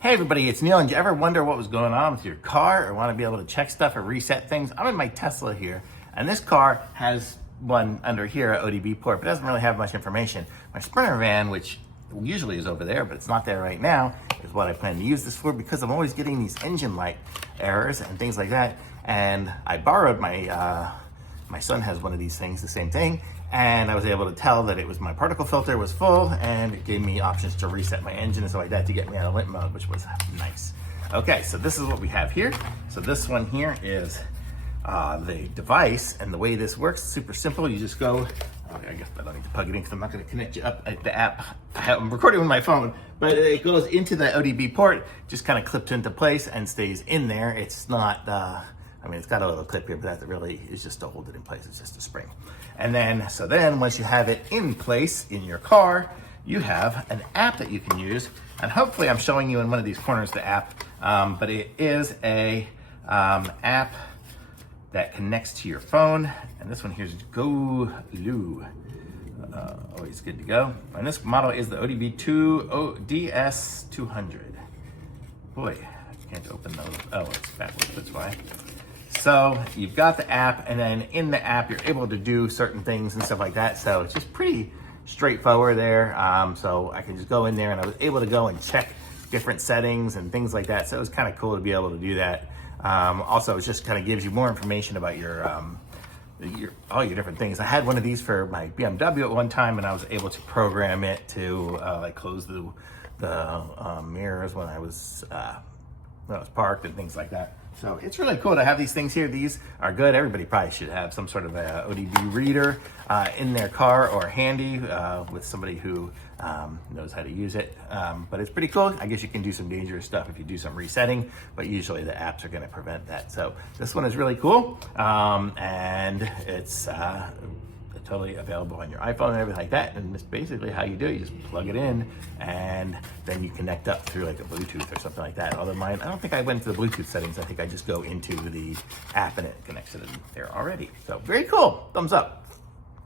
Hey everybody, it's Neil, and do you ever wonder what was going on with your car or want to be able to check stuff or reset things? I'm in my Tesla here, and this car has one under here, an ODB port, but doesn't really have much information. My Sprinter van, which usually is over there, but it's not there right now, is what I plan to use this for because I'm always getting these engine light errors and things like that. And I borrowed my son has one of these things, the same thing, and I was able to tell that it was my particle filter was full, and it gave me options to reset my engine and stuff like that to get me out of limp mode, which was nice. Okay, so this is what we have here. So this one here is the device, and the way this works, super simple. You just go, I guess I don't need to plug it in because I'm not going to connect you up at the app. I'm recording with my phone, but it goes into the ODB port, just kind of clips into place and stays in there. It's not, I mean, it's got a little clip here, but that really is just to hold it in place. It's just a spring. And then, so then once you have it in place in your car, you have an app that you can use. And hopefully I'm showing you in one of these corners the app, but it is a app that connects to your phone. And this one here is GOOLOO. Always good to go. And this model is the ODB2 DS200. Boy, I can't open those. Oh, it's backwards, that's why. So you've got the app, and then in the app, you're able to do certain things and stuff like that. So it's just pretty straightforward there. So I can just go in there, and I was able to go and check different settings and things like that. So it was kind of cool to be able to do that. Also, it just kind of gives you more information about your all your different things. I had one of these for my BMW at one time, and I was able to program it to like close the mirrors when I was parked and things like that. So it's really cool to have these things here. These are good. Everybody probably should have some sort of a ODB reader in their car or handy with somebody who knows how to use it. But it's pretty cool. I guess you can do some dangerous stuff if you do some resetting, but usually the apps are going to prevent that. So this one is really cool, and it's totally available on your iPhone and everything like that. And it's basically how you do it. You just plug it in, and then you connect up through like a Bluetooth or something like that. Although mine, I don't think I went to the Bluetooth settings. I think I just go into the app and it connects it in there already. So very cool. Thumbs up.